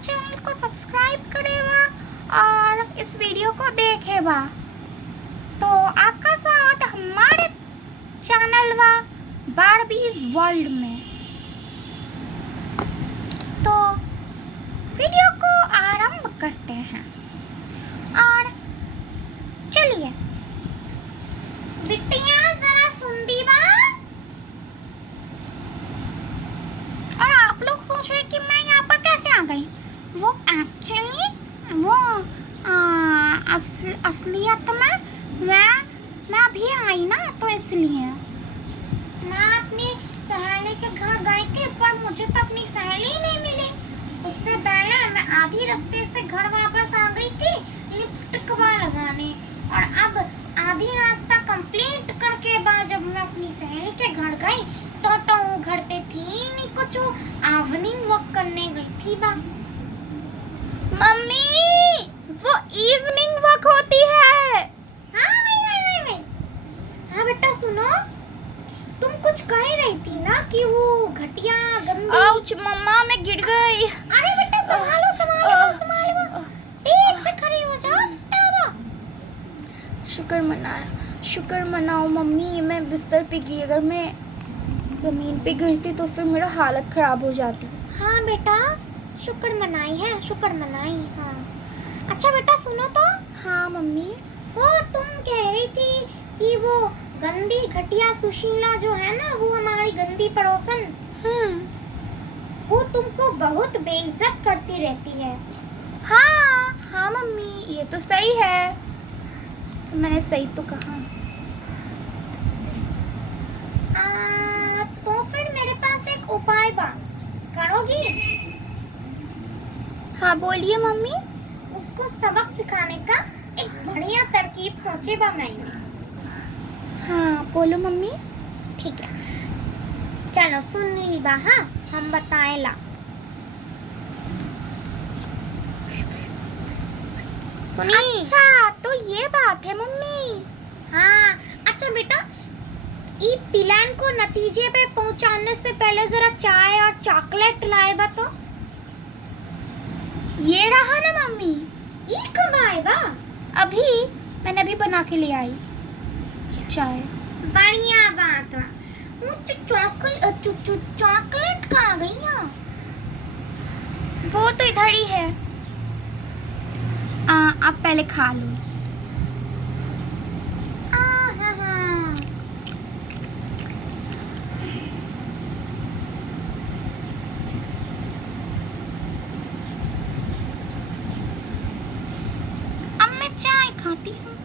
Channel को subscribe करेगा और इस वीडियो को देखेगा। तो आपका स्वागत हमारे चैनल व बारबीज वर्ल्ड में। तो वीडियो को आरंभ करते हैं और चलिए बिटिया जरा सुन दी बात। और आप लोग सोच रहे कि मैं यहाँ पर कैसे आ गई। वो एक्चुअली वो असलियत में मैं अभी आई ना, तो इसलिए मैं अपनी सहेली के घर गई थी, पर मुझे तो अपनी सहेली ही नहीं मिली। उससे पहले मैं आधी रास्ते से घर वापस आ गई थी लिपस्टिक लगाने, और अब आधी रास्ता कंप्लीट करके बाद जब मैं अपनी सहेली के घर गई तो वो घर पे थी नहीं, कुछ इवनिंग वॉक करने गई थी बा। मम्मी वो इवनिंग वॉक होती है। हाँ वही। हाँ बेटा सुनो, तुम कुछ कह रही थी ना कि वो घटिया गंदी। आउच मम्मा मैं गिर गई। अरे बेटा संभालो ठीक से खड़ी हो जाओ। शुक्र मनाओ मम्मी, मैं बिस्तर पे गिरी, अगर मैं ज़मीन पे गिरती तो फिर मेरा हालत ख़राब हो जाती। हाँ बेटा शुक्र मनाई। हाँ अच्छा बेटा सुनो तो। हाँ मम्मी। वो तुम कह रही थी कि वो गंदी घटिया सुशीला जो है ना, वो हमारी गंदी पड़ोसन, वो तुमको बहुत बेइज्जत करती रहती है। हाँ मम्मी ये तो सही है, मैंने सही तो कहा। तो फिर मेरे पास एक उपाय बा, करोगी? हाँ बोलिए मम्मी। उसको सबक सिखाने का एक बढ़िया तरकीब सोचे बा मैंने। हाँ बोलो मम्मी। ठीक है चलो सुन रही बा। हाँ हम बताए ला। सुनी। अच्छा तो ये बात है मम्मी। हाँ अच्छा बेटा, ई प्लान को नतीजे पे पहुंचाने से पहले जरा चाय और चॉकलेट लाए बा। तो ये रहा ना मम्मी। ई कब आए बा? अभी मैंने अभी बना के ले आई चाय। बढ़िया बात बा। वो चॉकलेट कहाँ गई ना? वो तो इधर ही है। आप पहले खा लो। अब मैं चाय खाती हूँ।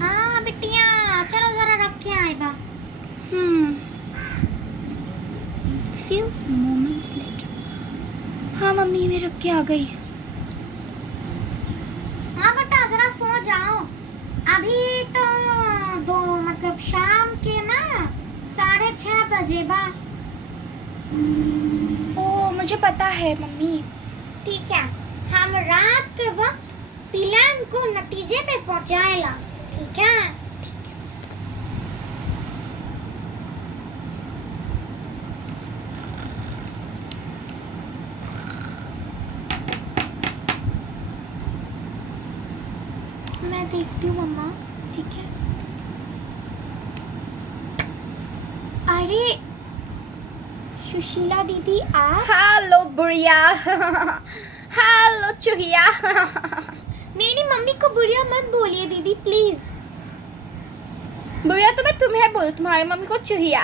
हाँ बिटिया चलो जरा रख के आए बा। Few moments later. हाँ मम्मी मैं रख के आ गई। हाँ बेटा जरा सो जाओ, अभी तो मतलब शाम के ना 6:30 बजे बा। ओ मुझे पता है मम्मी। ठीक है हम रात के वक्त प्लान को नतीजे पे पहुंचाएला। ठीक है मैं देखती हूँ मम्मा। ठीक है। अरे सुशीला दीदी आप। हेलो बुढ़िया। हेलो चूहिया। मेरी मम्मी को बुढ़िया मत बोलिए दीदी प्लीज। बुढ़िया तो मैं तुम्हें बोलूं, तुम्हारी मम्मी को चूहिया।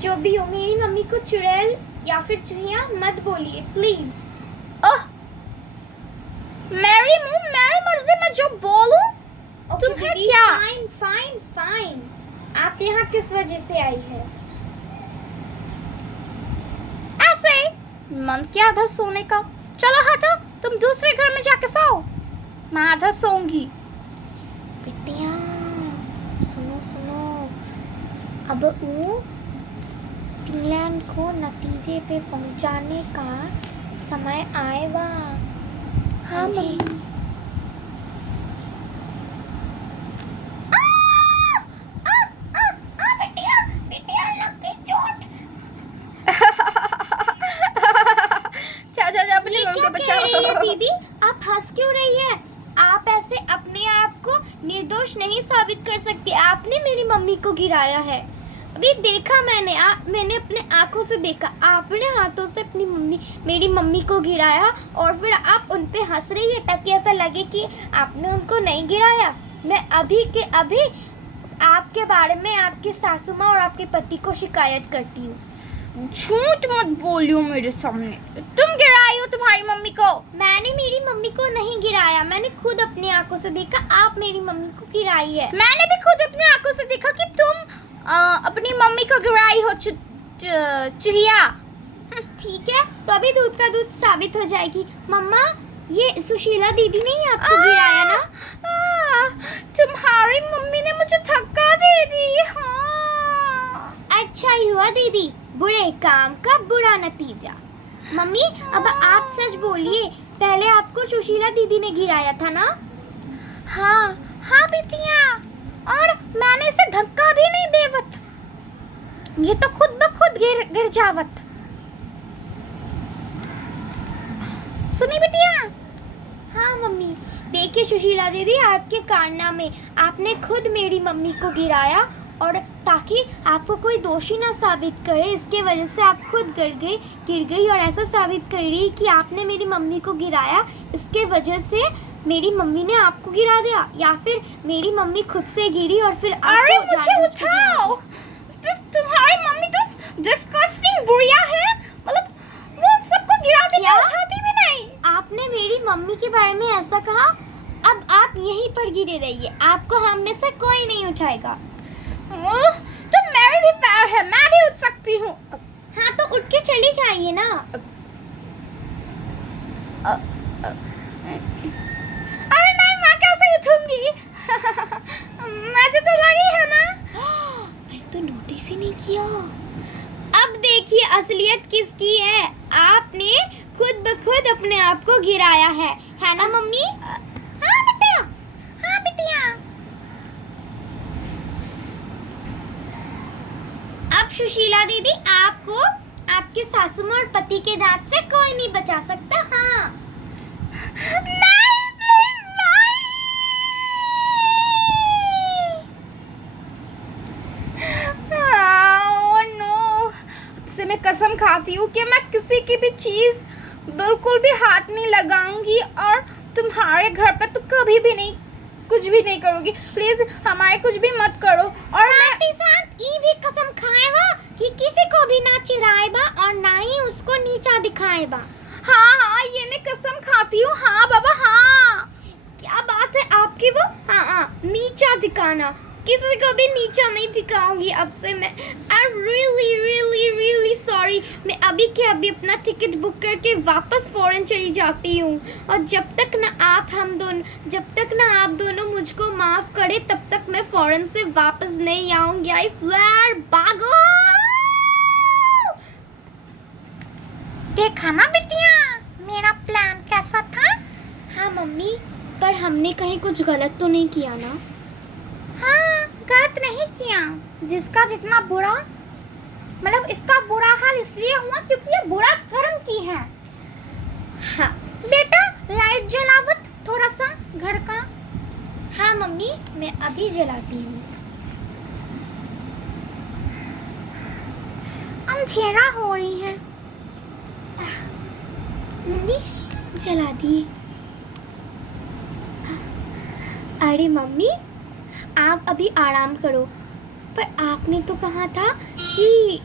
जो भी हो मेरी मम्मी को चुड़ैल या फिर चूहिया मत बोलिए प्लीज। ओह मेरी मर्जी, मैं जो बोलूं। तुम्हें क्या? फाइन। आप यहाँ किस वजह से आई है? ऐसे मन किया आधा सोने का। चलो हटो, तुम दूसरे घर में जाके सो, मैं आधा सोऊंगी। बिटिया सुनो, अब वो प्लान को नतीजे पे पहुंचाने का समय आएगा। जी। बिटिया बिटिया लग गई चोट। जा अपनी मम्मी को बचाओ। कह रही है दीदी, आप हंस क्यों रही है? आप ऐसे अपने आप को निर्दोष नहीं साबित कर सकती। आपने मेरी मम्मी को गिराया है। अभी देखा मैंने अपने आंखों से देखा। आपने हाथों से मेरी मम्मी को गिराया और फिर आप उन पे हंस रही है ताकि ऐसा लगे कि आपने उनको नहीं गिराया। मैं अभी के अभी आपके बारे में आपकी सासू माँ और आपके पति को शिकायत करती हूँ। झूठ मत बोलियो मेरे सामने। तुम गिराई हो तुम्हारी मम्मी को? मैंने मेरी मम्मी को नहीं गिराया। मैंने खुद अपनी आंखों से देखा आप मेरी मम्मी को गिराई है। मैंने भी खुद अपनी आंखों से देखा कि तुम अपनी मम्मी को गिराई हो चुहिया। ठीक है, तो अभी दूध का दूध साबित हो जाएगी। मम्मा, ये सुशीला दीदी ने ही आपको गिराया ना? तुम्हारी मम्मी ने मुझे धक्का दे दी। हाँ। अच्छा ही हुआ दीदी, बुरे काम का बुरा नतीजा। मम्मी, अब आप सच बोलिए, पहले आपको सुशीला दीदी ने गिराया था ना? हाँ बिटिया, और मैंने इसे धक्का भी नहीं देवत। ये तो खुद ब खुद गिर जावत। सुनी बिटिया? हाँ मम्मी, देखिए सुशीला दीदी, आपके कारनामे, आपने खुद मेरी मम्मी को गिराया और ताकि आपको कोई दोषी ना साबित करे, इसके वजह से आप खुद गिर गई और ऐसा साबित कर रही कि आपने मेरी मम्मी को गिराया। इसके वजह से मेरी मम्मी ने आपको गिरा दिया, या फिर मेरी मम्मी खुद से गिरी और फिर अरे मुझे उठाओ। तुम्हारी मम्मी तो डिस्गस्टिंग बुढ़िया है। मतलब वो सबको गिराती है, उठाती भी नहीं। आपने मेरी मम्मी के बारे में ऐसा कहा, अब आप यहीं पर गिरे रहिए, आपको हम में से कोई नहीं उठाएगा। तो मेरे भी पैर है, मैं भी उठ सकती हूँ। हाँ तो उठ के चली जाइए ना। अरे नहीं, मैं कैसे उठूंगी? मुझे तो लगी है ना। मैं तो नोटिस ही नहीं किया। अब देखिए असलियत किसकी है। आपने खुद ब खुद अपने आप को गिराया है ना मम्मी? हाँ बिटिया, हाँ बिटिया। अब सुशीला दीदी, आपको आपके सासू माँ और पति के दांत से कोई नहीं बचा सकता। हाँ नहीं, प्लीज नहीं। ओह नो, अब से मैं कसम खाती हूँ कि मैं किसी की भी चीज बिल्कुल भी हाथ नहीं लगाऊंगी और तुम्हारे घर पे तो कभी भी नहीं, कुछ भी नहीं करूँगी। प्लीज हमारे कुछ भी मत करो। और साथ ही साथ ये भी कसम खाएगा कि किसी को भी ना चिढ़ाएगा और ना ही उसको नीचा दिखाएगा। हाँ, ये मैं कसम खाती हूँ। हाँ बाबा, हाँ। क्या बात है आपकी वो? हाँ, नीचा दिखाना, किसी को भी नीचा नहीं दिखाऊंगी अब से मैं। I'm really sorry। मैं अभी के अभी अपना टिकट बुक करके वापस फॉरेन चली जाती हूँ, और जब तक ना आप दोनों मुझको माफ करे तब तक मैं फॉरेन से वापस नहीं आऊंगी। I swear। भागो। देखा ना बिटिया मेरा प्लान कैसा था? हाँ मम्मी, पर हमने कहीं कुछ गलत तो नहीं किया ना? हाँ, गलत नहीं किया। जिसका जितना बुरा, मतलब इसका बुरा हाल इसलिए हुआ क्योंकि ये बुरा कर्म की है। हाँ बेटा, लाइट जलावत थोड़ा सा घर का। हाँ मम्मी, मैं अभी जलाती हूँ। अंधेरा हो रही है। मम्मी जला दिए। अरे मम्मी, आप अभी आराम करो, पर आपने तो कहा था कि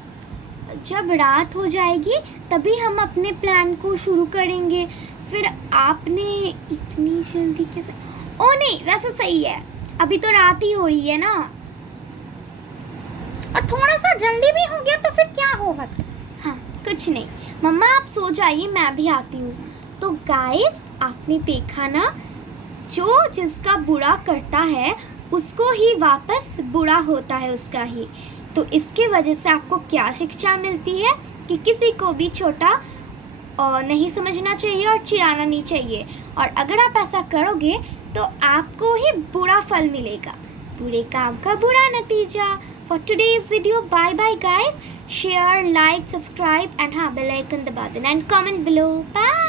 जब रात हो जाएगी तभी हम अपने प्लान को शुरू करेंगे। फिर आपने इतनी जल्दी कैसे? ओ नहीं, वैसे सही है, अभी तो रात ही हो रही है ना। और थोड़ा सा जल्दी भी हो गया तो फिर क्या होगा? हाँ कुछ नहीं, मम्मा आप सो जाइए, मैं भी आती हूँ। तो गाइस, आपने देखा ना, जो जिसका बुरा करता है उसको ही वापस बुरा होता है उसका ही। तो इसके वजह से आपको क्या शिक्षा मिलती है कि किसी को भी छोटा और नहीं समझना चाहिए और चिढ़ाना नहीं चाहिए। और अगर आप ऐसा करोगे तो आपको ही बुरा फल मिलेगा, बुरे काम का बुरा नतीजा। For today's video bye bye guys, share, like, subscribe and हाँ बेल आइकन दबा देना एंड कमेंट बिलो। बाय।